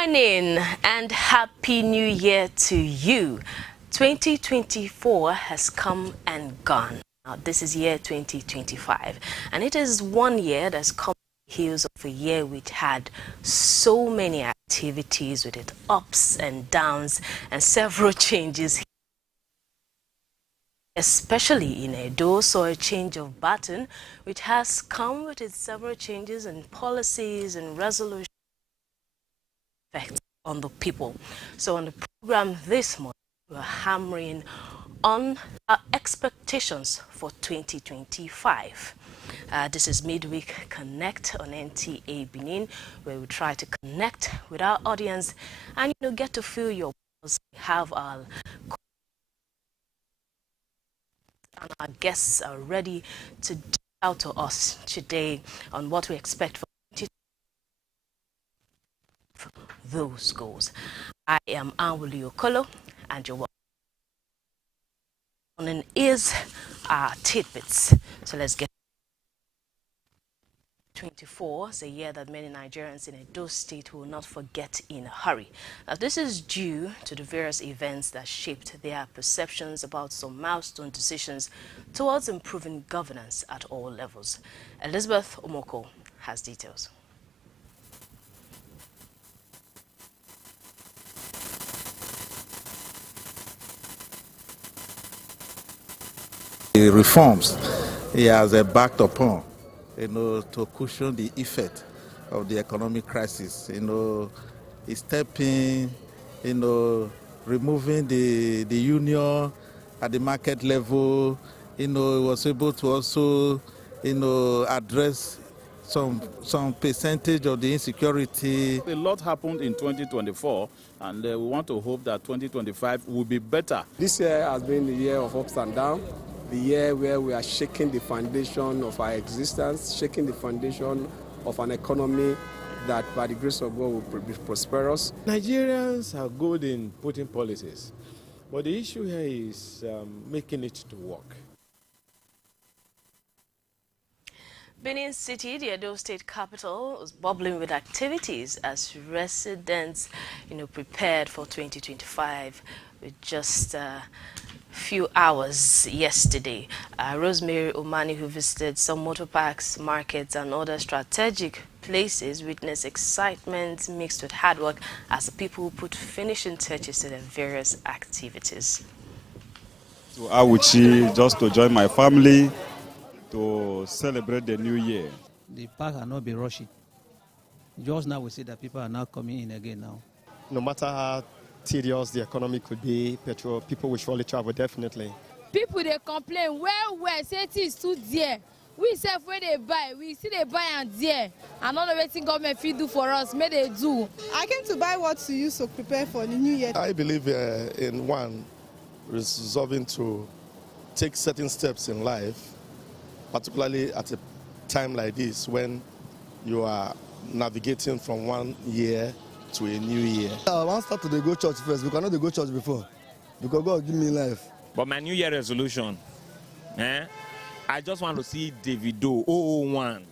morning and Happy New Year to you. 2024 has come and gone. Now, this is year 2025, and it is one year that's come on the heels of a year which had so many activities with its ups and downs and several changes. Especially in Edo, saw a change of baton, which has come with its several changes in policies and resolutions effect on the people. So on the program this morning, we're hammering on our expectations for 2025. This is Midweek Connect on NTA Benin, where we try to connect with our audience and get to feel your pulse. We have our guests are ready to dish out to us today on what we expect for those goals. I am Anwuli Okolo, and your welcome is our tidbits. So let's get 24 is a year that many Nigerians in Edo State will not forget in a hurry. Now, this is due to the various events that shaped their perceptions about some milestone decisions towards improving governance at all levels. Elizabeth Omoko has details. The reforms he has backed upon, to cushion the effect of the economic crisis. He's stepping, removing the union at the market level. He was able to also, address some percentage of the insecurity. A lot happened in 2024, and we want to hope that 2025 will be better. This year has been the year of ups and downs, the year where we are shaking the foundation of our existence, shaking the foundation of an economy that, by the grace of God, will be prosperous. Nigerians are good in putting policies, but the issue here is making it to work. Benin City, the Edo State capital, was bubbling with activities as residents, prepared for 2025 with just a few hours yesterday. Rosemary Omani, who visited some motor parks, markets, and other strategic places, witnessed excitement mixed with hard work as the people put finishing touches to their various activities. To Awuchi, just to join my family to celebrate the new year. The park will not be rushing. Just now we see that people are now coming in again now. No matter how tedious the economy could be, people will surely travel, definitely. People, they complain, say it is too dear. We say where they buy, we see they buy and dear. And all the waiting government fee do for us, may they do. I came to buy what to use to prepare for the new year. I believe in one, resolving to take certain steps in life, particularly at a time like this when you are navigating from one year to a new year. I want to start to go church first because I know they go church before. Because God give me life. But my new year resolution, I just want to see Davido 001.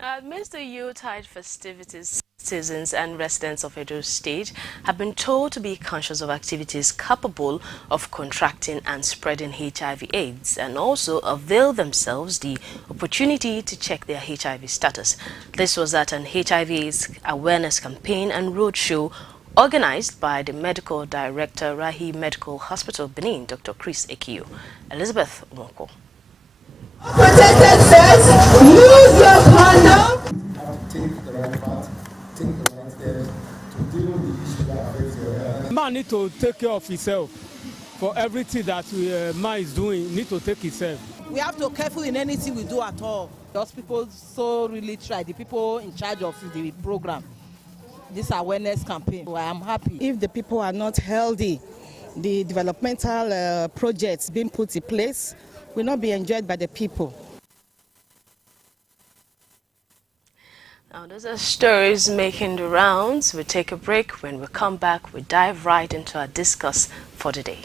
Amidst the Yuletide festivities, citizens and residents of Edo State have been told to be conscious of activities capable of contracting and spreading HIV/AIDS, and also avail themselves the opportunity to check their HIV status. This was at an HIV/AIDS awareness campaign and roadshow organized by the Medical Director, Rahi Medical Hospital, Benin, Dr. Chris Ekio. Elizabeth Omoko. Protected sex, use your condom. Take the right path, take the right steps to deal with the issue that affects your health. Man need to take care of himself. For everything that man is doing, need to take himself. We have to be careful in anything we do at all. Those people so really try, the people in charge of the program, this awareness campaign. So I am happy. If the people are not healthy, the developmental projects being put in place will not be enjoyed by the people. Now, those are stories making the rounds. We'll take a break. When we come back, we dive right into our discuss for the day.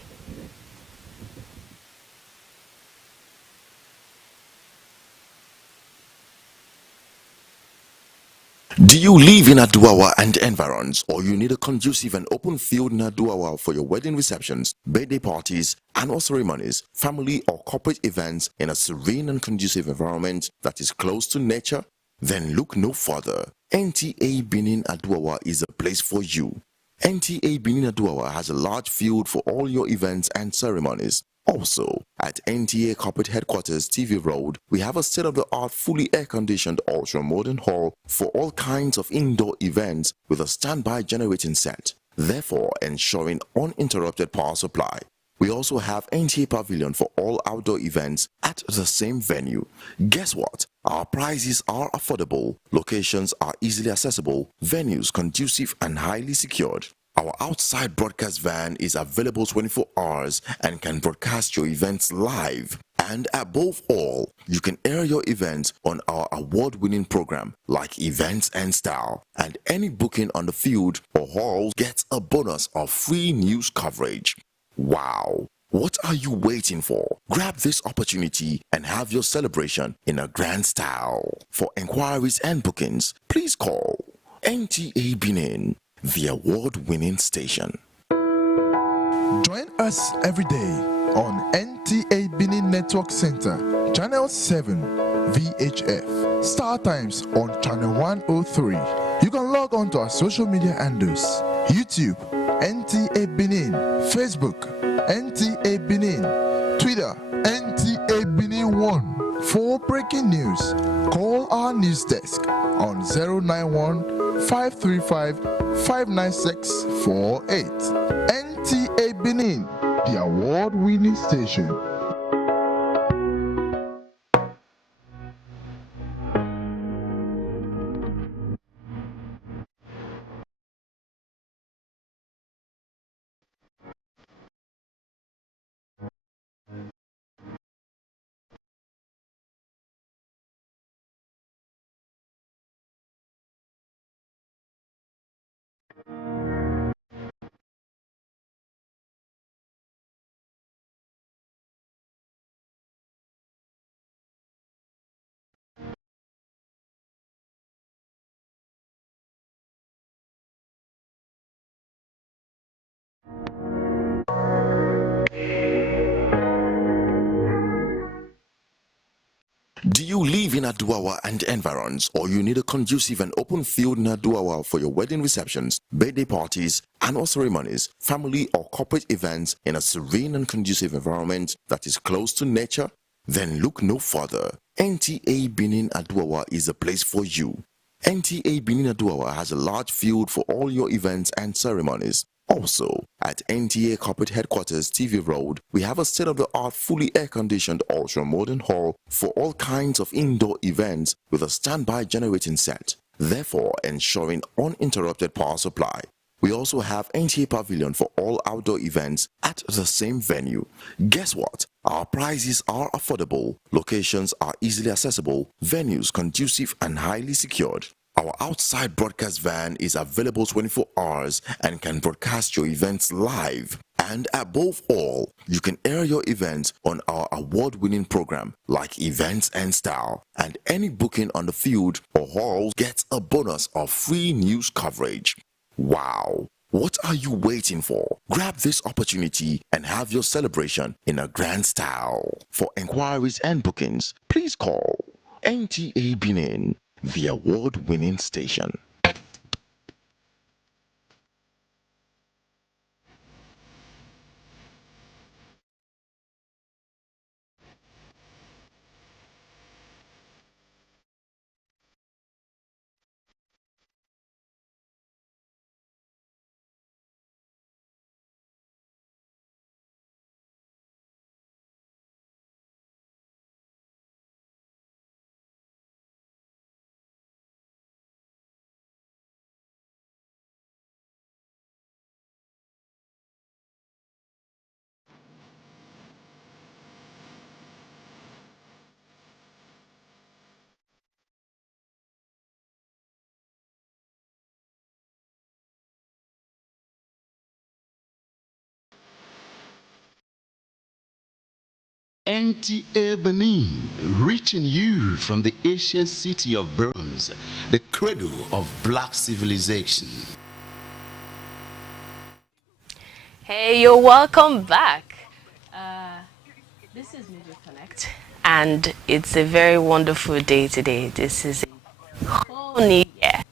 Do you live in Aduawa and environs, or you need a conducive and open field in Aduawa for your wedding receptions, birthday parties, annual ceremonies, family or corporate events in a serene and conducive environment that is close to nature? Then look no further. NTA Benin Aduawa is a place for you. NTA Benin Aduawa has a large field for all your events and ceremonies. Also, at NTA Corporate Headquarters TV Road, we have a state-of-the-art fully air-conditioned ultra-modern hall for all kinds of indoor events with a standby generating set, therefore ensuring uninterrupted power supply. We also have NTA Pavilion for all outdoor events at the same venue. Guess what? Our prices are affordable, locations are easily accessible, venues conducive and highly secured. Our outside broadcast van is available 24 hours and can broadcast your events live. And above all, you can air your events on our award-winning program like Events and Style. And any booking on the field or hall gets a bonus of free news coverage. Wow! What are you waiting for? Grab this opportunity and have your celebration in a grand style. For inquiries and bookings, please call NTA Benin, the award-winning station. Join us every day on NTA Benin Network Center, Channel 7, VHF. Star Times on Channel 103. You can log on to our social media handles: YouTube, NTA Benin; Facebook, NTA Benin; Twitter, NTA Benin 1. For breaking news, call our news desk on 091 535 59648. NTA Benin, the award-winning station. Do you live in Aduawa and environs, or you need a conducive and open field in Aduawa for your wedding receptions, birthday parties, annual ceremonies, family or corporate events in a serene and conducive environment that is close to nature? Then look no further. NTA Benin Aduawa is a place for you. NTA Benin Aduawa has a large field for all your events and ceremonies. Also, at NTA Corporate Headquarters TV Road, we have a state-of-the-art fully air-conditioned ultra-modern hall for all kinds of indoor events with a standby generating set, therefore ensuring uninterrupted power supply. We also have NTA Pavilion for all outdoor events at the same venue. Guess what? Our prices are affordable, locations are easily accessible, venues conducive and highly secured. Our outside broadcast van is available 24 hours and can broadcast your events live. And above all, you can air your events on our award-winning program like Events and Style. And any booking on the field or hall gets a bonus of free news coverage. Wow! What are you waiting for? Grab this opportunity and have your celebration in a grand style. For inquiries and bookings, please call NTA Benin, the award-winning station. NTA Benin, reaching you from the ancient city of bronze, the cradle of black civilization. Hey, you're welcome back. This is Midweek Connect, and it's a very wonderful day today. This is a whole new year.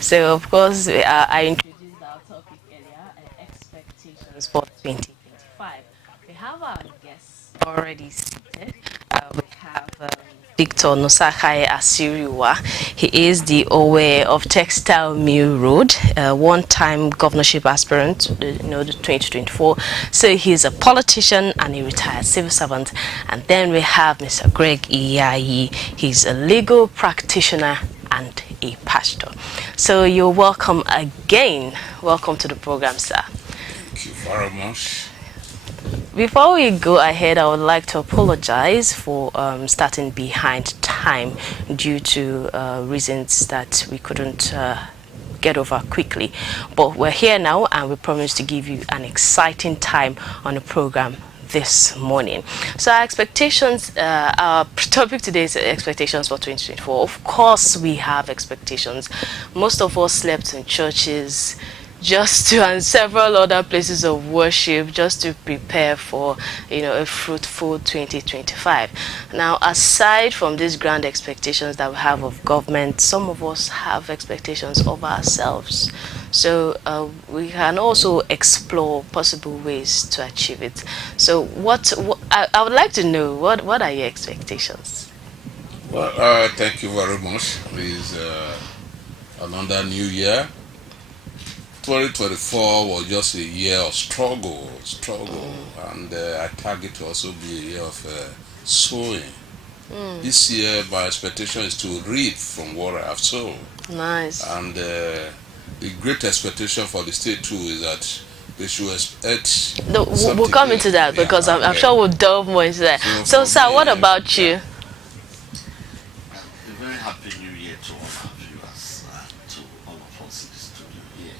So, of course, I introduced our topic earlier, expectations for 2025. We have our guests already seated. We have Victor Nosakai Asiriwa. He is the Owe of Textile Mill Road, one-time governorship aspirant, the 2024. So he's a politician and a retired civil servant. And then we have Mr. Greg Iyayi. He's a legal practitioner and a pastor. So you're welcome again. Welcome to the program, sir. Thank you very much. Before we go ahead, I would like to apologize for starting behind time due to reasons that we couldn't get over quickly. But we're here now, and we promise to give you an exciting time on the program this morning. So our expectations, our topic today is expectations for 2024. Of course, we have expectations. Most of us slept in churches, and several other places of worship, just to prepare for, a fruitful 2025. Now, aside from these grand expectations that we have of government, some of us have expectations of ourselves. So we can also explore possible ways to achieve it. So I would like to know, what are your expectations? Well, thank you very much. It's another new year. 2024 was just a year of struggle, and I target to also be a year of sowing. This year, my expectation is to reap from what I have sown. Nice. And the great expectation for the state too is that they should expect. We'll come into that, because I'm sure we'll delve more into that. So sir, what about you? A very happy new year to all our viewers, to all of us in the studio here.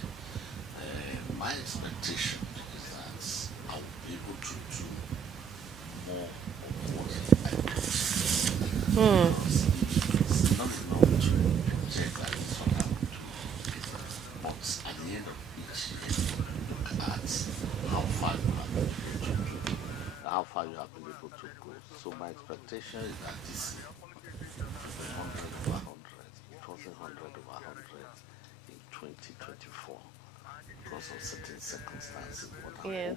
My expectation is that I will be able to do more of what I do. It's not enough to project that it's what I will do, but at the end of each year, look at how far you have been able to do, how far you have been able to go. So my expectation is that this year, 100 over 100. It wasn't 100 over 100 in 2024 because of certain circumstances. But I'm hoping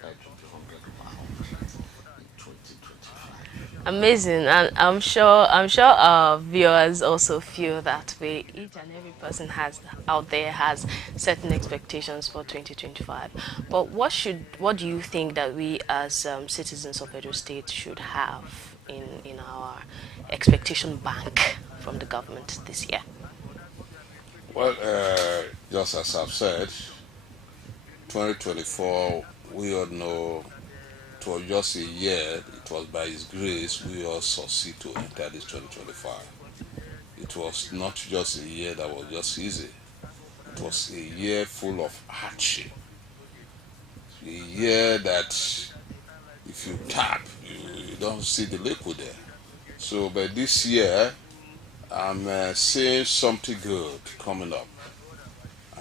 that it will be 100 over 100 in 2025. Amazing, and I'm sure our viewers also feel that way. Each and every person out there has certain expectations for 2025. But what do you think that we as citizens of Edo State should have in our expectation bank from the government this year? Well, just as I've said, 2024, we all know it was just a year. It was by His grace we all succeed to enter this 2025. It was not just a year that was just easy. It was a year full of hardship. A year that if you tap, you don't see the liquid there. So by this year, I'm seeing something good coming up.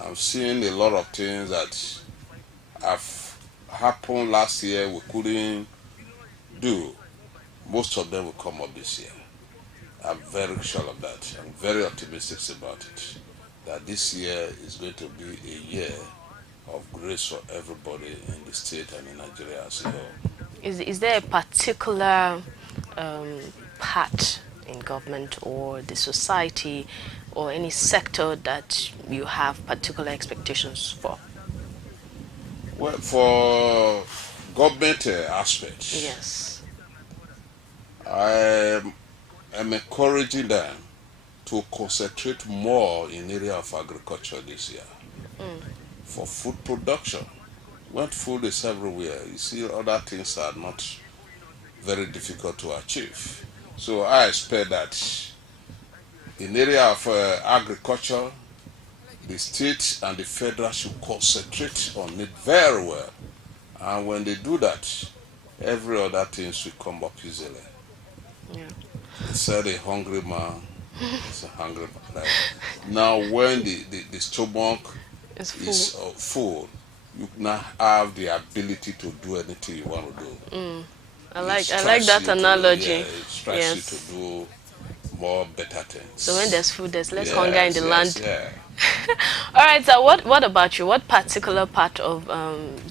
I'm seeing a lot of things that have happened last year we couldn't do. Most of them will come up this year. I'm very sure of that. I'm very optimistic about it. That this year is going to be a year of grace for everybody in the state and in Nigeria as a whole. Is there a particular part in government or the society or any sector that you have particular expectations for? Well, for government aspects, yes, I am encouraging them to concentrate more in area of agriculture this year for food production. When food is everywhere, you see other things are not very difficult to achieve. So I expect that in area of agriculture, the state and the federal should concentrate on it very well. And when they do that, every other thing should come up easily. Yeah. They said a hungry man is a hungry man. Like, now, when the stomach It's is full, you now have the ability to do anything you want to do. I like that analogy. It strikes you to do more better things. So when there's food, there's less Yes, hunger in the yes, land. yeah. All right. So what about you? What particular part of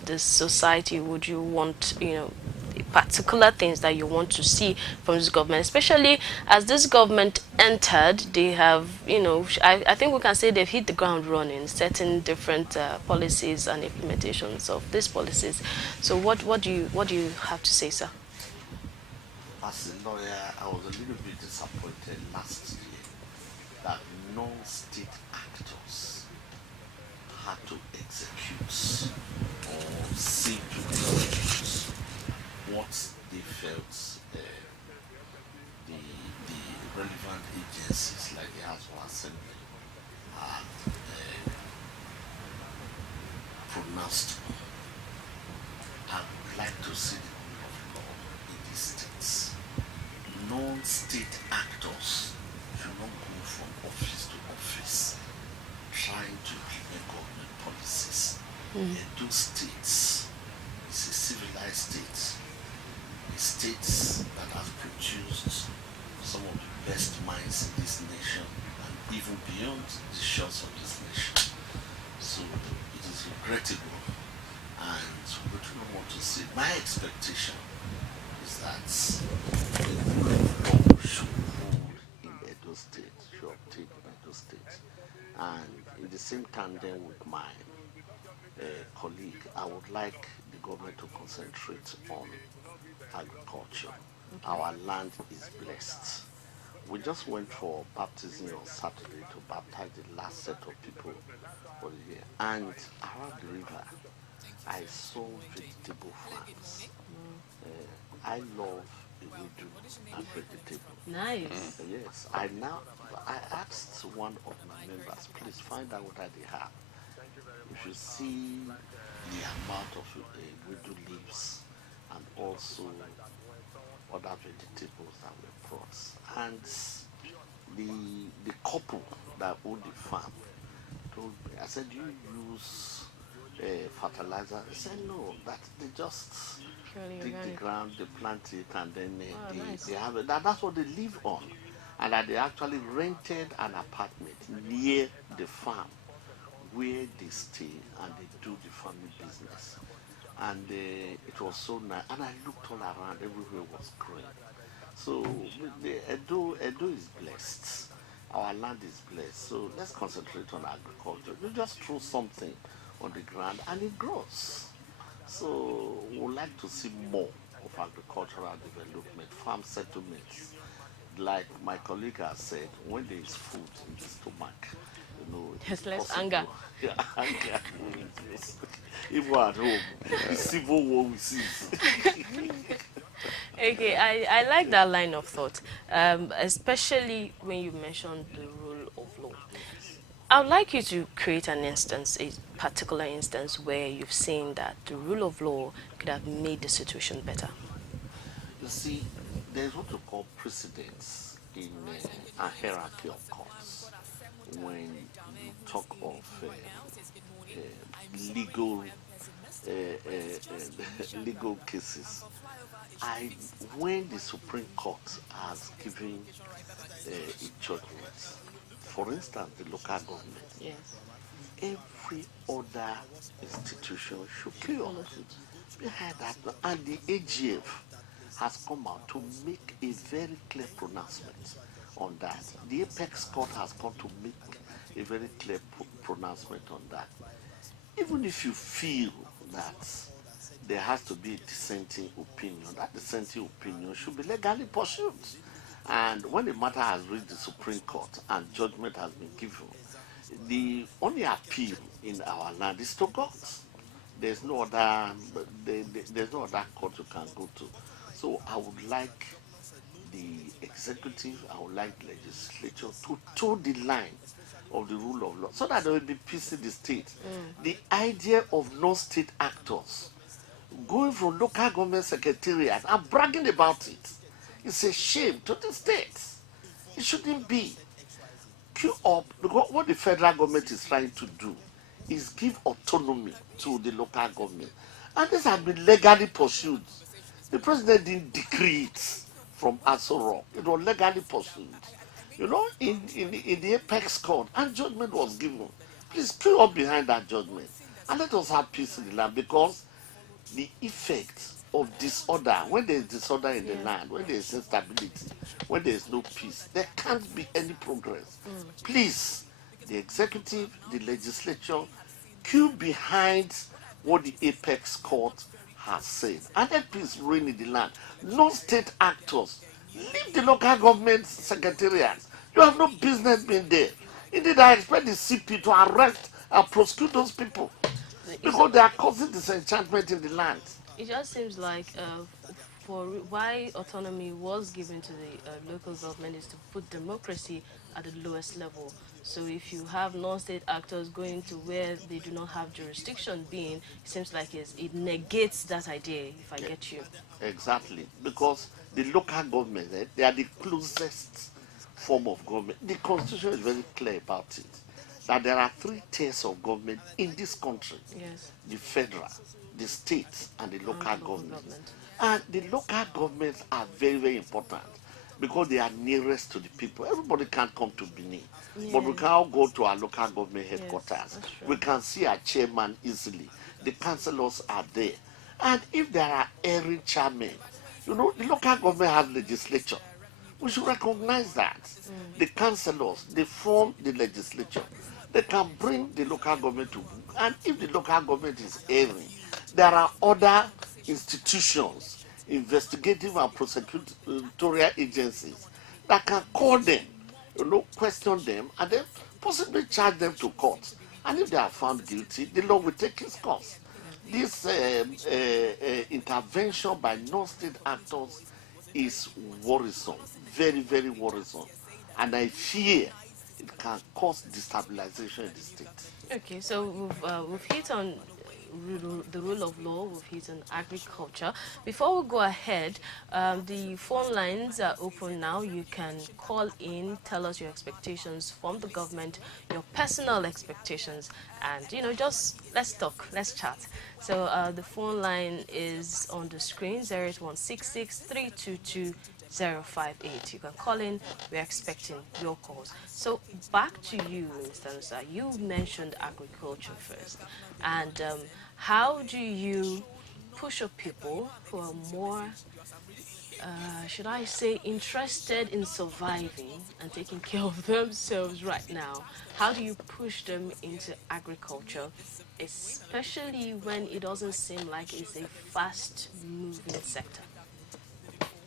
this society would you want? Particular things that you want to see from this government, especially as this government entered, they have, I think we can say they've hit the ground running, setting different policies and implementations of these policies. So what do you have to say, sir? As a lawyer, I was a little bit disappointed last year that non-state actors had to execute or seem to execute what they felt the relevant agencies like the House of Assembly had pronounced on. I would like to see the rule of law in these states. Non-state actors should not go from office to office trying to implement government policies. Those states is a civilized state, a state that has produced some of the best minds in this nation and even beyond the shores of this nation. So it is regrettable, and we do not want to see. My expectation is that the rule of law should hold in Edo State, should obtain in Edo State. And in the same tandem with my colleague, I would like the government to concentrate on agriculture. Our land is blessed. We just went for baptism on Saturday to baptize the last set of people for the year. And around the river, I saw vegetable farms. I love ewedu and vegetable. Nice. Yes. I asked one of my members, please find out what they have. If you see the amount of ewedu leaves and also other vegetables that were brought, and the couple that owned the farm told me, I said, do you use fertilizer? They said no, that they just dig the ground, they plant it, and then they have it. That's what they live on. And that they actually rented an apartment near the farm where they stay and they do the family business. And it was so nice. And I looked all around, everywhere was green. So Edo is blessed. Our land is blessed. So let's concentrate on agriculture. You just throw something on the ground and it grows. So we would like to see more of agricultural development, farm settlements. Like my colleague has said, when there is food in the stomach, there's less anger. Yeah, anger. Even at home, the civil war we see. Okay, I like that line of thought, especially when you mentioned the rule of law. I would like you to create an instance, a particular instance where you've seen that the rule of law could have made the situation better. You see, there's what we call precedents in a hierarchy of courts. When you talk of legal cases, when the Supreme Court has given a judgment, for instance, the local government, yes, every other institution should carry on behind that, and the AGF has come out to make a very clear pronouncement on that. The Apex Court has come to make a very clear pronouncement on that. Even if you feel that there has to be a dissenting opinion, that dissenting opinion should be legally pursued. And when the matter has reached the Supreme Court and judgment has been given, the only appeal in our land is to God. There's no other court you can go to. So I would like the executive, I would like the legislature to toe the line of the rule of law so that there will be peace in the state. The idea of non-state actors going from local government secretariat and bragging about it. It's a shame to the states. It shouldn't be. Queue up, because what the federal government is trying to do is give autonomy to the local government. And this has been legally pursued. The president didn't decree it from Aso Rock. It was legally pursued. You know, in the apex court, and judgment was given. Please queue up behind that judgment. And let us have peace in the land, because the effect of disorder, when there is disorder in the land, when there is instability, when there is no peace, there can't be any progress. Please, the executive, the legislature, queue behind what the apex court has said, and let peace reign in the land. No state actors, leave the local government secretariats. You have no business being there. Indeed, I expect the CP to arrest and prosecute those people, because they are causing disenchantment in the land. It just seems like for why autonomy was given to the local government is to put democracy at the lowest level. So if you have non-state actors going to where they do not have jurisdiction being, it seems like it negates that idea, if I get you. Exactly, because the local government, they are the closest form of government. The constitution is very clear about it, that there are 3 tiers of government in this country. Yes. The federal, the states, and the local government. And the local governments are very, very important, because they are nearest to the people. Everybody can't come to Benin, but we can all go to our local government headquarters. Yes, we can see our chairman easily. The councillors are there. And if there are erring chairmen, you know, the local government has legislature. We should recognize that. The councillors, they form the legislature. They can bring the local government to book. And if the local government is erring, there are other institutions, investigative and prosecutorial agencies, that can call them, you know, question them, and then possibly charge them to court. And if they are found guilty, the law will take its course. This intervention by non-state actors is worrisome, very, very worrisome. And I fear it can cause destabilization in the state. Okay, so we've hit on the rule of law, we've hit on agriculture. Before we go ahead, the phone lines are open now. You can call in, tell us your expectations from the government, your personal expectations, and, you know, just let's talk, let's chat. So the phone line is on the screen, 08166 322 058. You can call in. We're expecting your calls. So back to you, Mr. Nusa. You mentioned agriculture first. And how do you push up people who are more, should I say, interested in surviving and taking care of themselves right now? How do you push them into agriculture, especially when it doesn't seem like it's a fast-moving sector?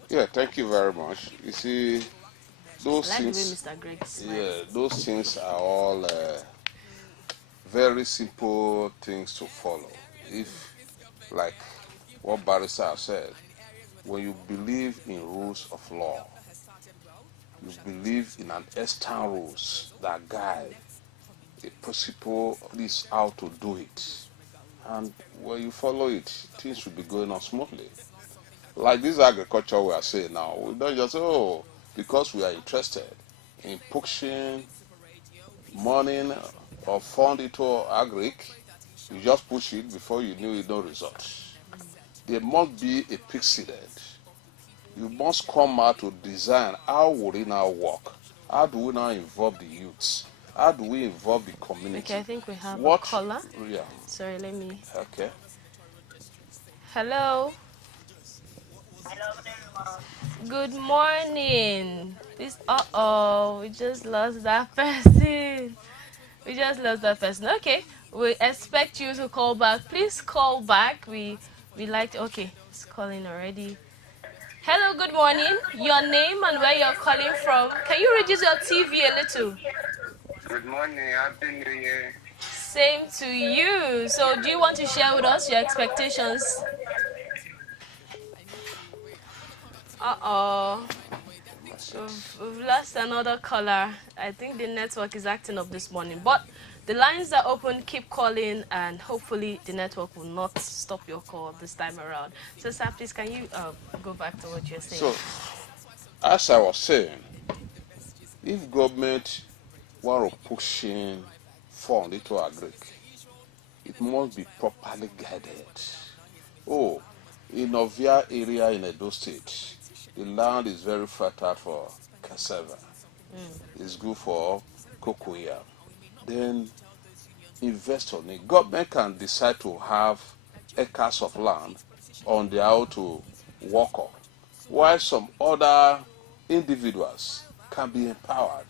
Yeah, thank you very much. You see, those I like things. The way Mr. Greg smiles. Yeah, those things are all very simple things to follow. If, like what Barrister has said, when you believe in rules of law, you believe in an external rules that guide a principle, this how to do it, and when you follow it, things should be going on smoothly. Like this agriculture we are saying now, we don't just say, oh, because we are interested in pushing money or fund into agric, you just push it, before you knew it, no result. There must be a precedent. You must come out to design how would it now work? How do we now involve the youths? How do we involve the community? Okay, I think we have a caller. Yeah. Sorry, let me. Okay. Hello. Good morning. This we just lost that person. We just lost that person. Okay, we expect you to call back. Please call back. We like to, okay, it's calling already. Hello, good morning. Your name and where you're calling from. Can you reduce your TV a little? Good morning. Happy New Year. Same to you. So do you want to share with us your expectations? We've lost another caller. I think the network is acting up this morning. But The lines are open, keep calling, and hopefully the network will not stop your call this time around. So, Sam, please, can you go back to what you're saying? So, as I was saying, if government want to push in fund into agric, it must be properly guided. Oh, in Ovia area in Edo State, the land is very fertile for cassava. It's good for cocoa. Then invest on it. Government can decide to have acres of land on their own to work on, while some other individuals can be empowered.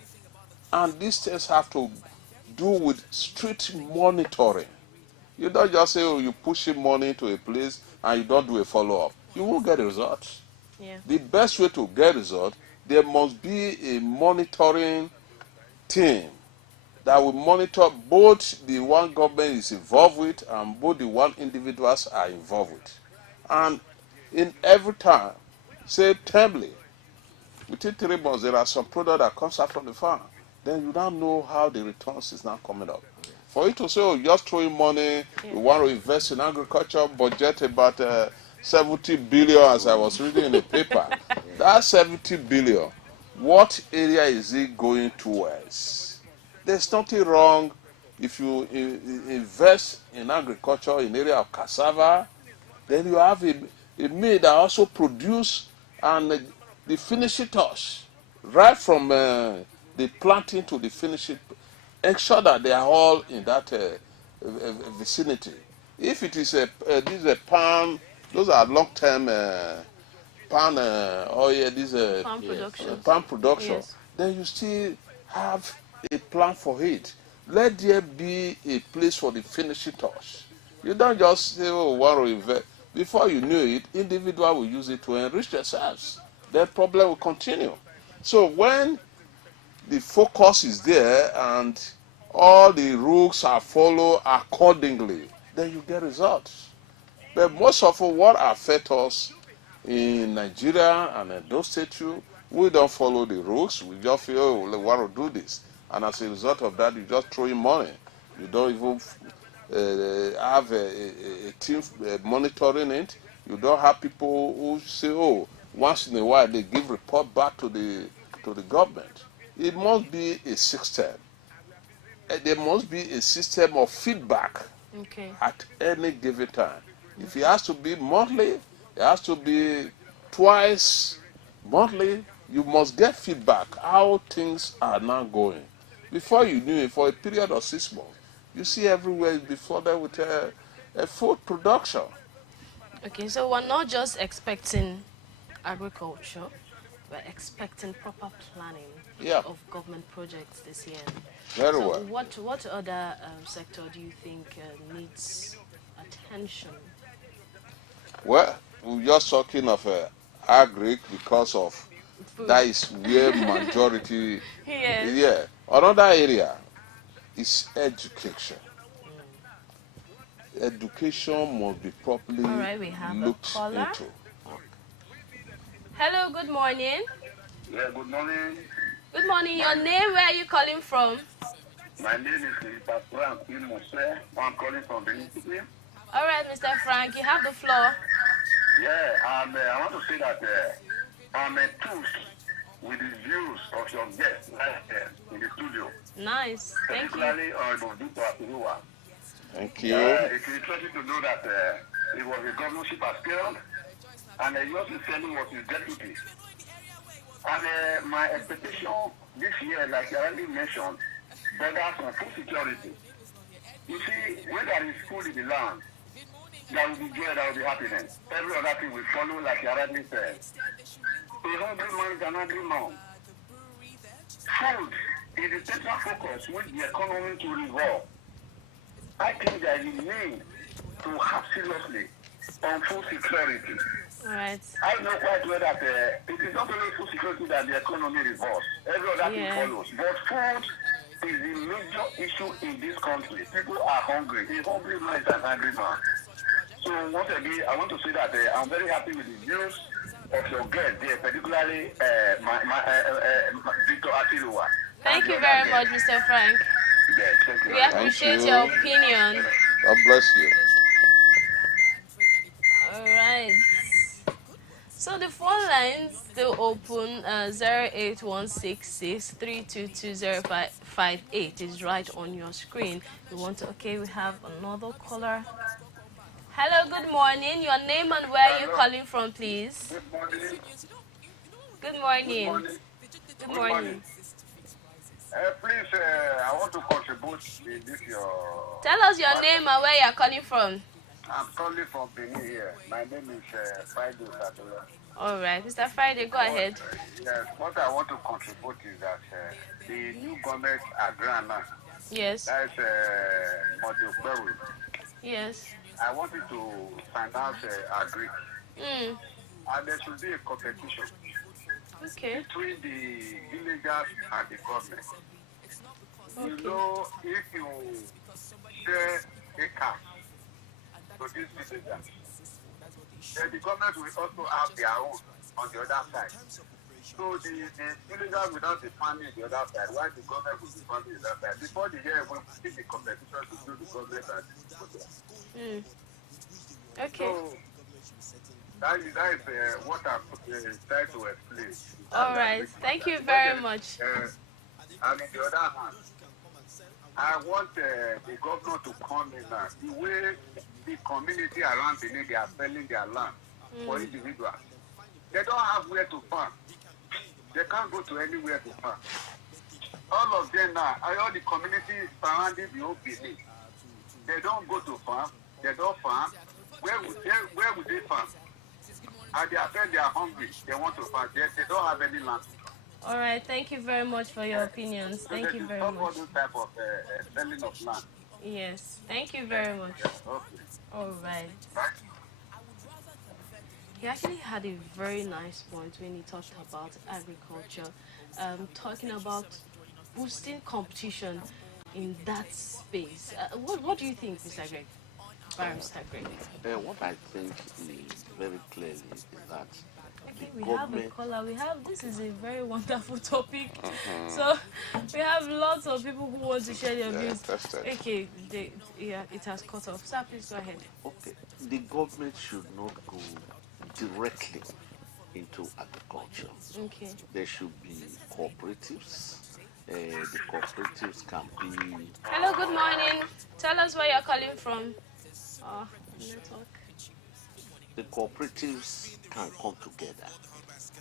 And these things have to do with strict monitoring. You don't just say, oh, you push money to a place and you don't do a follow-up. You won't get a result. Yeah. The best way to get result, there must be a monitoring team that will monitor both the one government is involved with and both the one individuals are involved with. And in every time, say timely, within 3 months, there are some product that comes out from the farm. Then you don't know how the returns is now coming up. For you to say, oh, just throwing money, we want to invest in agriculture, budget about 70 billion, as I was reading in the paper. That 70 billion, what area is it going towards? There's nothing wrong if you invest in agriculture in area of cassava, then you have a mill that also produce and the finishing touch, right from the planting to the finishing, ensure that they are all in that vicinity. If it is this is a palm, those are long-term palm oil, palm production, Yes. then you still have a plan for it. Let there be a place for the finishing touch. You don't just say, oh, want to invest. Before you knew it, individual will use it to enrich themselves. Then problem will continue. So when the focus is there and all the rules are followed accordingly, then you get results. But most of what affect us in Nigeria and in those states, we don't follow the rules. We just feel, oh, we want to do this. And as a result of that, you just throw in money. You don't even have a team monitoring it. You don't have people who say, oh, once in a while they give report back to the government. It must be a system. There must be a system of feedback at any given time. If it has to be monthly, it has to be twice monthly. You must get feedback how things are now going. Before you knew it, for a period of 6 months, you see everywhere is before that with a food production. Okay, so we're not just expecting agriculture, we're expecting proper planning of government projects this year. Very so well. What other sector do you think needs attention? Well, we're just talking of agric because of Food. that is where majority. Yes. Yeah. Another area is education. Education must be properly we have looked a caller. into. Hello, good morning. Yeah, good morning. Good morning. Your name, where are you calling from? My name is Mr. Frank Imose. I'm calling from Benin. All right, Mr. Frank, you have the floor. Yeah, I want to say that I'm enthused with the views of your guests right there in the studio. Nice. Thank you. Particularly on Victor Atiruwa. Thank you. It's interesting to know that it was a governorship aspirant and yours sincerely was his deputy. And my expectation this year, like you already mentioned, borders on food security. You see, when there is food in the land, there will be joy, there will be happiness. Every other thing will follow, like you already said. A hungry man is an angry man. Food is the central focus with the economy to revolve. I think there is a need to have seriously on food security. Right. I know quite well that it is not only food security that the economy revolves. Every other thing follows. But food is the major issue in this country. People are hungry. A hungry man is an angry man. So once again, I want to say that I'm very happy with the views of your guest there, particularly Victor Atiruwa. Thank you very much, Mr. Frank. Yes, patiently. We appreciate your opinion. God bless you. All right. So the phone lines still open. 08166322058 is right on your screen. We want to. Okay, we have another caller. Hello, good morning. Your name and where are you calling from, please? Good morning. Good morning. Good morning. Good morning. Please, I want to contribute in this your... Tell us your name and where you are calling from. I'm calling from Benin here. My name is Friday Sadola. All right, Mr. Friday, go ahead. Yes, what I want to contribute is that the new government Agrana. Yes. That's Model Peru. Yes. I wanted to finance Agri. And there should be a competition between the villagers and the government. You know, if you share a car to these villagers, then the government will also have their own on the other side. So the villagers will not be farming the other side, while the government will be farming the other side. Before the year, we will see the competition between the government and the villagers. Okay. So that is what I'm trying to explain. All right. Thank you very much. And on the other hand, I want the governor to come in now. The way the community around Benin, they are selling their land for individuals. They don't have where to farm. They can't go to anywhere to farm. All of them now, all the communities surrounding the whole Benin, they don't go to farm. They don't farm. Where would they farm? And they are saying they are hungry. They want to farm. They don't have any land. All right. Thank you very much for your opinions. Thank you very much. All those type of selling of land. Yes. Thank you very much. Okay. All right. He actually had a very nice point when he talked about agriculture, talking about boosting competition in that space. What do you think, Mr. Greg? Mr. Greg? What I think is very clearly is that we have a caller. This is a very wonderful topic. So we have lots of people who want to share their views. Okay, it has cut off. Sir, please go ahead. Okay, the government should not go directly into agriculture. Okay. There should be cooperatives. The cooperatives can be... Hello, good morning. Tell us where you're calling from. Network. The cooperatives can come together,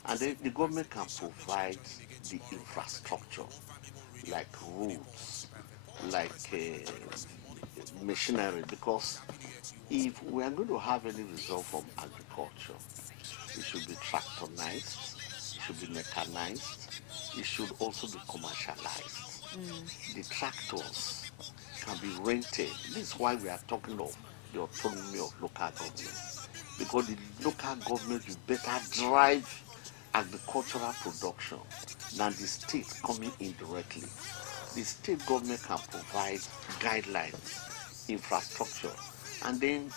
and then the government can provide the infrastructure like roads, like machinery, because if we are going to have any result from agriculture, it should be tractorized, it should be mechanized, it should also be commercialized. The tractors can be rented. This is why we are talking of the autonomy of local government, because the local government will better drive agricultural production than the state coming in directly. The state government can provide guidelines, infrastructure, and then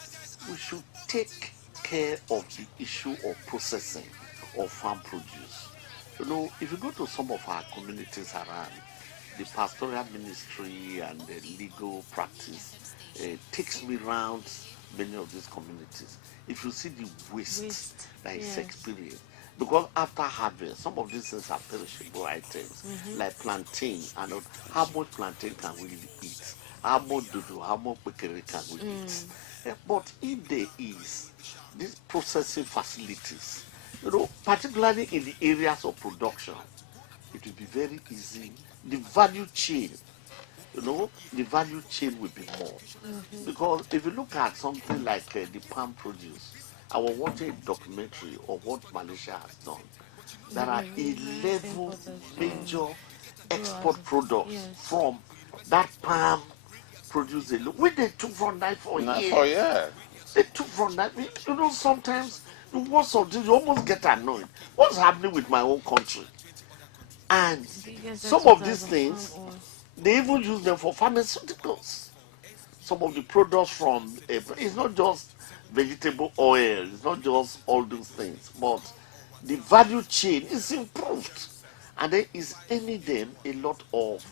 we should take care of the issue of processing of farm produce. You know, if you go to some of our communities around, the pastoral ministry and the legal practice takes me around many of these communities. If you see the waste that is experienced, because after harvest, some of these things are perishable items, like plantain, and how much plantain can we eat? How much dodo, how much bakery can we eat? But if there is these processing facilities, you know, particularly in the areas of production, it will be very easy. The value chain, you know, the value chain will be more. Because if you look at something like the palm produce, I was watching a documentary of what Malaysia has done. There are 11 major export products from that palm produce. When they took from that for years. They took from that. You know, sometimes you watch something, you almost get annoyed. What's happening with my own country? And some of these things, they even use them for pharmaceuticals. Some of the products from, it's not just vegetable oil, it's not just all those things, but the value chain is improved. And there is earning them a lot of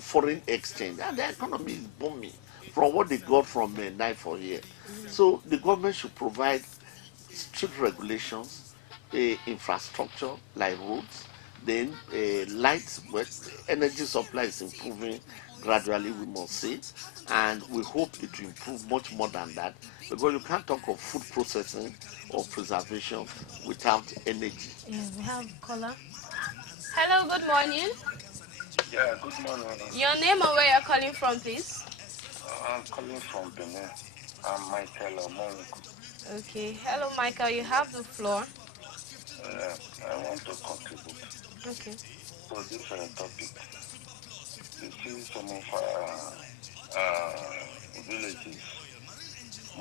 foreign exchange, and the economy is booming from what they got from Nine for here. So the government should provide strict regulations, infrastructure like roads, then lights, but energy supply is improving gradually, we must say, and we hope it will improve much more than that, because you can't talk of food processing or preservation without energy. Yeah, we have caller. Hello, good morning. Yeah, good morning. Your name and where you're calling from, please? I'm calling from Benin. I'm Michael Omongu. Okay. Hello, Michael. You have the floor. I want to contribute Okay. to this topic. You see, some of villages,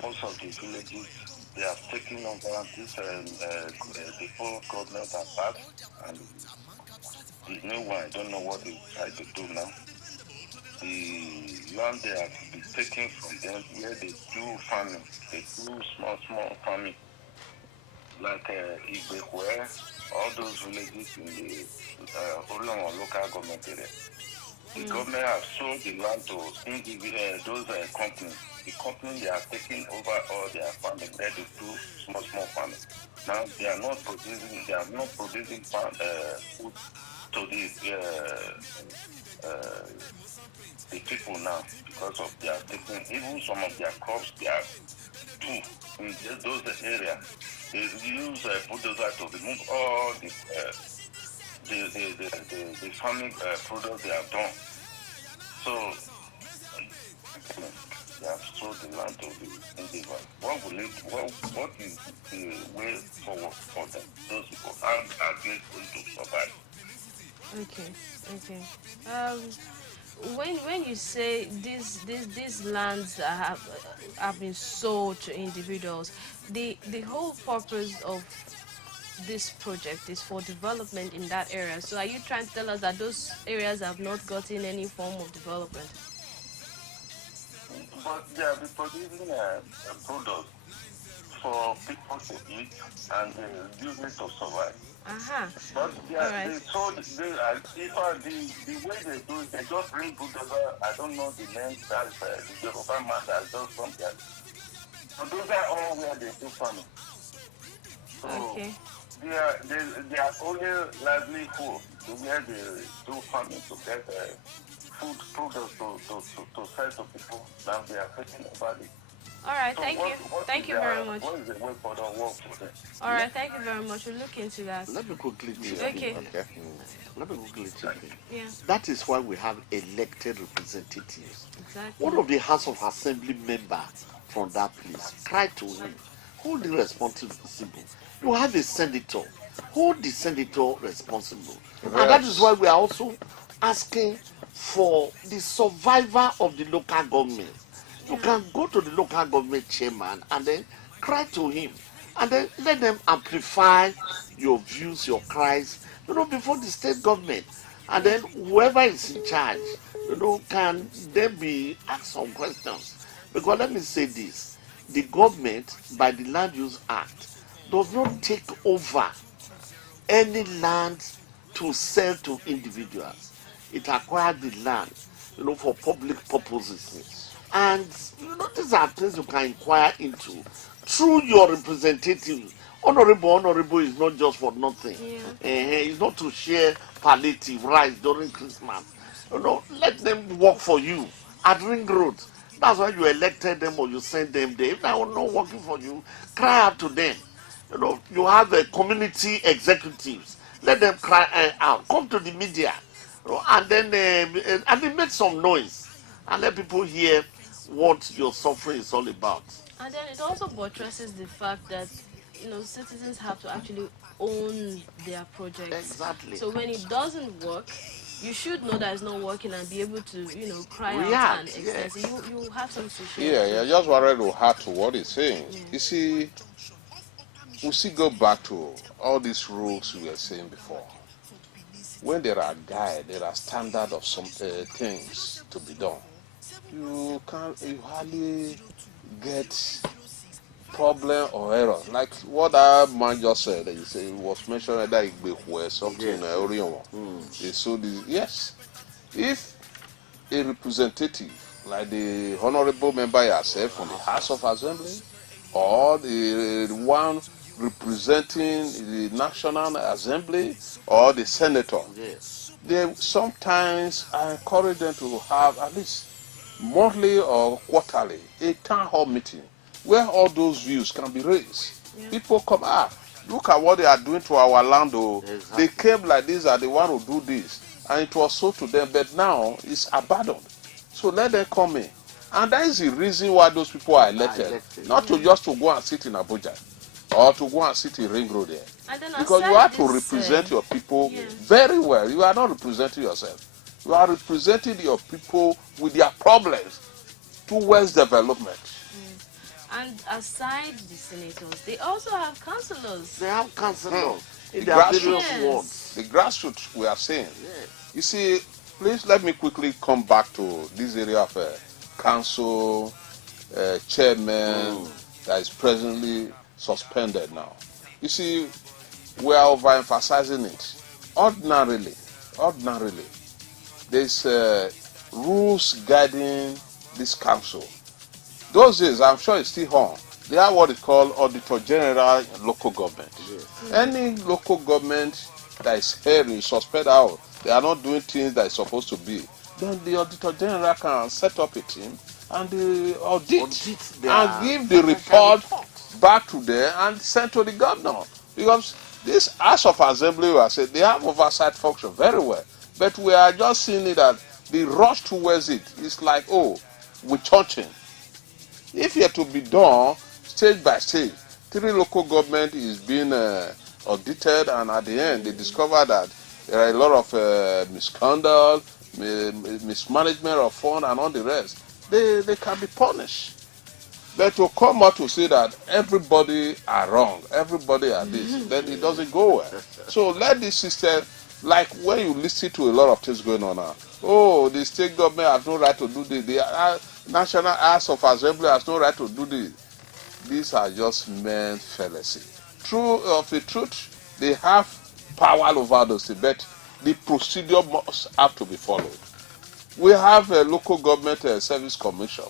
most of the villages, they have taken over this the full government apart, and the new one, I don't know what they try to do now. The land they have been taken from them where they do farming, they do small farming, like Igbekwe, all those villages in the Orion local government area. The government has sold the land to those companies. The companies, they are taking over all their farming, where they do small farming. Now they are not producing food to the people now, because of they are taking even some of their crops they are too in those areas. They use bulldozer to remove all the farming products they have done. So they have sold the land to the individual. What is the way forward for them? Those people, how are they going to survive? Okay. When you say these lands have been sold to individuals, the whole purpose of this project is for development in that area. So are you trying to tell us that those areas have not gotten any form of development? But they are producing products for people to eat and use it to survive. But they sold the way they do it, they just bring bulldozer. I don't know the name, that's the Yoruba man that does something. So those are all where they do farming. So they are only livelihood where they do farming to get food products to sell to people. Now they are taking over it. All right, thank you. Thank you very much. What is the way for the work for them? All right, thank you very much. We'll look into that. Let me quickly chip Okay. Let me quickly chip in. Yeah. That is why we have elected representatives. Exactly. One of the House of Assembly members from that place cried to him, hold the responsible. You have a senator. Hold the senator responsible. Yes. And that is why we are also asking for the survivor of the local government. You can go to the local government chairman and then cry to him, and then let them amplify your views, your cries, before the state government. And then whoever is in charge, can then be asked some questions. Because let me say this, the government, by the Land Use Act, does not take over any land to sell to individuals. It acquired the land, for public purposes. And these are things you can inquire into through your representative. Honorable is not just for nothing. It's not to share palliative rice during Christmas. Let them work for you at Ring Road. That's why you elected them or you sent them there. If they are not working for you, cry out to them. You have the community executives. Let them cry out. Come to the media, and then make some noise and let people hear what your suffering is all about. And then it also buttresses the fact that citizens have to actually own their projects. Exactly. So when it doesn't work, you should know that it's not working and be able to cry React, out and express. yes. You have something to share. Yeah, just wanted to add to what he's saying. You see, we still go back to all these rules we were saying before. When there are guides, there are standards of some things to be done. You hardly get problem or error. Like what that man just said, that you say it was mentioned that Igbekwe something Orion. So yes, If a representative, like the honorable member yourself from the House of Assembly, or the one representing the National Assembly, or the senator, they sometimes I encourage them to have at least monthly or quarterly a town hall meeting where all those views can be raised. People come out. Look at what they are doing to our land. Oh, they came like this, are the one who do this, and it was so to them, but now it's abandoned. So let them come in, and that is the reason why those people are elected, not to just to go and sit in Abuja or to go and sit in Ring Road there, because you have to represent your people very well. You are not representing yourself. You are representing your people with their problems towards development. And aside the senators, they also have councillors. They have councillors. The grassroots, the grassroots we are saying. You see, please let me quickly come back to this area of council chairman that is presently suspended now. You see, we are overemphasizing it. Ordinarily, there's rules guiding this council. Those days, I'm sure it's still on. They are what is called Auditor General in local government. Any local government that is hearing suspend out, they are not doing things that is supposed to be, then the Auditor General can set up a team and they audit and give the report back to them and send to the governor. Because this House of Assembly, I said, they have oversight function very well. But we are just seeing it that the rush towards it is like, oh, we're touching. If it to be done stage by stage, 3 local government is being audited, and at the end they discover that there are a lot of misconduct, mismanagement of fund and all the rest. They can be punished. But to come out to say that everybody are wrong, everybody are this, then it doesn't go well. So let this system, like when you listen to a lot of things going on now, oh, the state government has no right to do this, the National House of Assembly has no right to do this. These are just men fallacy. True of the truth, they have power over those things, but the procedure must have to be followed. We have a local government service commission.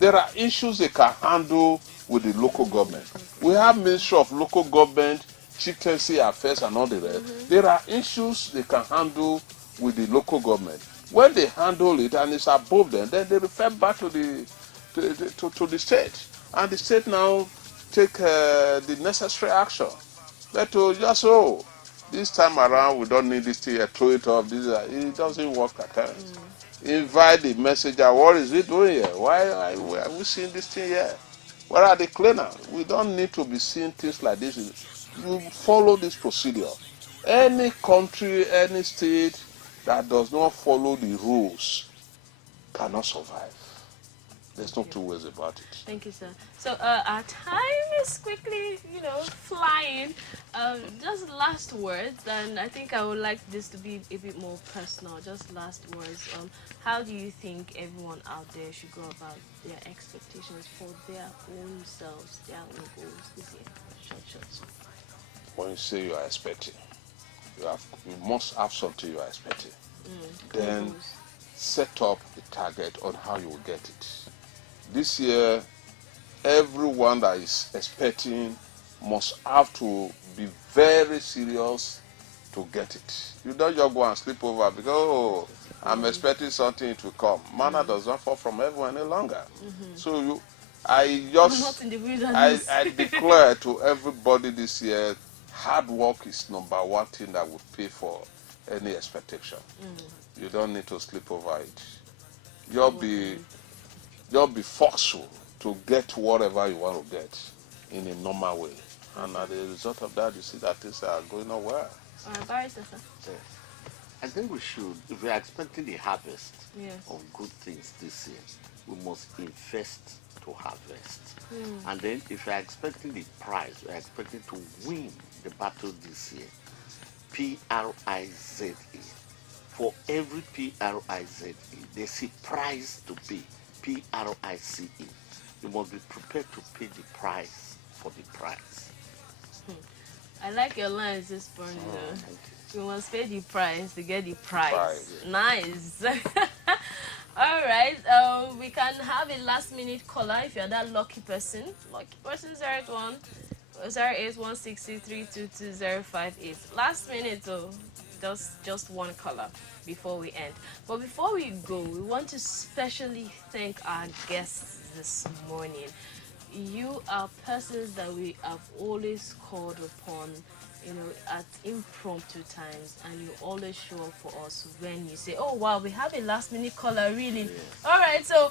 There are issues they can handle with the local government. We have Ministry of Local Government, Chieftaincy Affairs and all the rest. There are issues they can handle with the local government. When they handle it and it's above them, then they refer back to the state. And the state now take the necessary action. But to just, oh, this time around we don't need this thing, throw it off, it doesn't work at times. Invite the messenger, what is he doing here? Why are we seeing this thing here? Where are the cleaners? We don't need to be seeing things like this. You follow this procedure. Any country, any state that does not follow the rules cannot survive. There's no two ways about it. Thank you, sir. So our time is quickly, flying. Just last words, and I think I would like this to be a bit more personal. Just last words. How do you think everyone out there should go about their expectations for their own selves, their own goals this year? Short. When you say you are expecting, you must have something you are expecting. Then set up a target on how you will get it. This year, everyone that is expecting must have to be very serious to get it. You don't just go and sleep over because, oh, I'm expecting something to come. Manna does not fall from heaven any longer. So I declare to everybody this year, hard work is number one thing that will pay for any expectation. You don't need to sleep over it. Just be forceful to get whatever you want to get in a normal way. And as a result of that, you see that things are going on well. I think we should, if we are expecting a harvest of good things this year, we must invest to harvest. And then if we are expecting the prize, we are expecting to win the battle this year, PRIZE. For every PRIZE, there's a prize to pay, PRICE. You must be prepared to pay the price for the prize. I like your lines this morning. You must pay the price to get the prize. Nice. All right. We can have a last-minute caller if you're that lucky person. Lucky person 081-08163222058. Last minute, though. Just one caller before we end. But before we go, we want to specially thank our guests this morning. You are persons that we have always called upon, you know, at impromptu times, and you always show up for us when you say, oh wow, we have a last minute caller, really. All right, so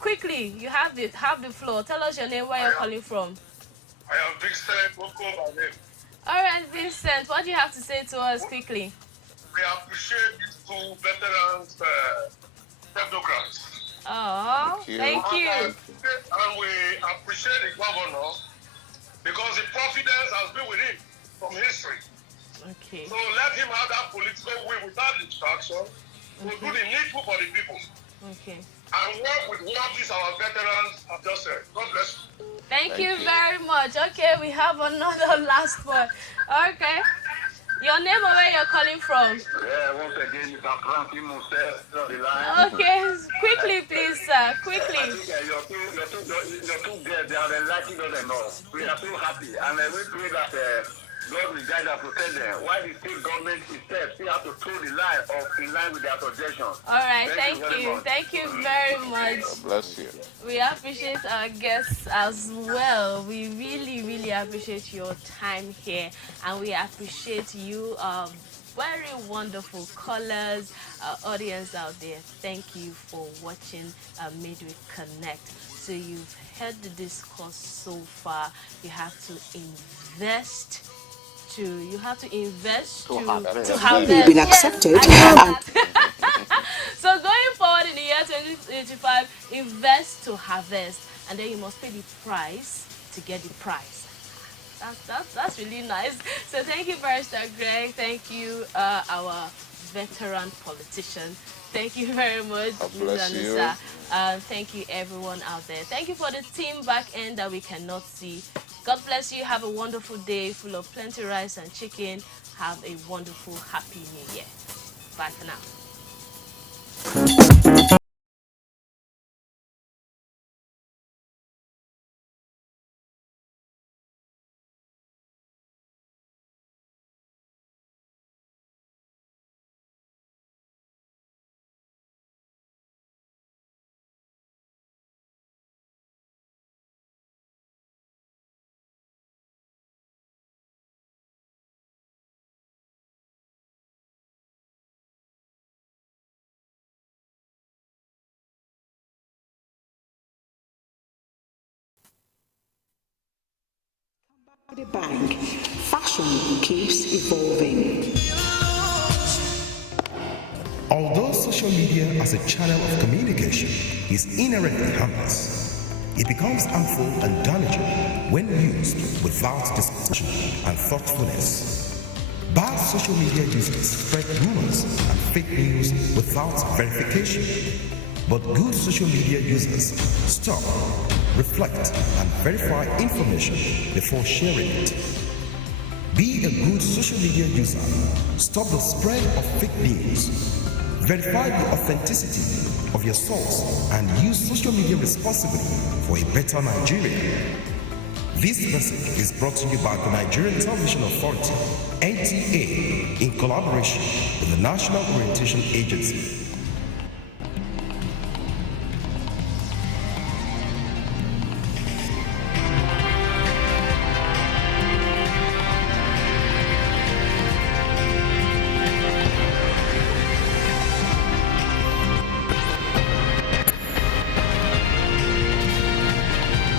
quickly, you have the floor. Tell us your name, where you're calling from. I am Vincent Oko, my name. All right, Vincent, what do you have to say to us quickly? We appreciate these two veterans technocrats. Oh, thank you. And we appreciate the governor because the confidence has been with him from history. Okay. So let him have that political will without distraction. We'll do the needful for the people. Okay. And work with what these our veterans have just said. God bless you. Thank you very much. Okay, we have another last one. Okay. Your name or where you're calling from? Yeah, once again, Mr. Francis Moussa on the line. Okay, quickly, please, sir. Quickly. I think your two girls, they are liking us enough. We are so happy. And we pray that God will guide and protect them. While the state government itself still have to toe the line in line with their projections. All right, thank you. Thank you very much. God bless you. We appreciate our guests as well. We really, really appreciate your time here, and we appreciate you, very wonderful callers, audience out there. Thank you for watching Midweek Connect. So you've heard the discourse so far. You have to invest to harvest. You've been accepted. So going forward in the year 2025, invest to harvest, and then you must pay the price to get the prize. That's really nice. So thank you, Barrister Greg. Thank you, our veteran politician. Thank you very much, Ms. Anissa. Thank you, everyone out there. Thank you for the team back end that we cannot see. God bless you. Have a wonderful day full of plenty rice and chicken. Have a wonderful, happy new year. Bye for now. The bank, fashion keeps evolving. Although social media as a channel of communication is inherently harmless, it becomes harmful and damaging when used without discussion and thoughtfulness. Bad social media users spread rumors and fake news without verification. But good social media users stop, reflect, and verify information before sharing it. Be a good social media user. Stop the spread of fake news. Verify the authenticity of your source and use social media responsibly for a better Nigeria. This message is brought to you by the Nigerian Television Authority, NTA, in collaboration with the National Orientation Agency.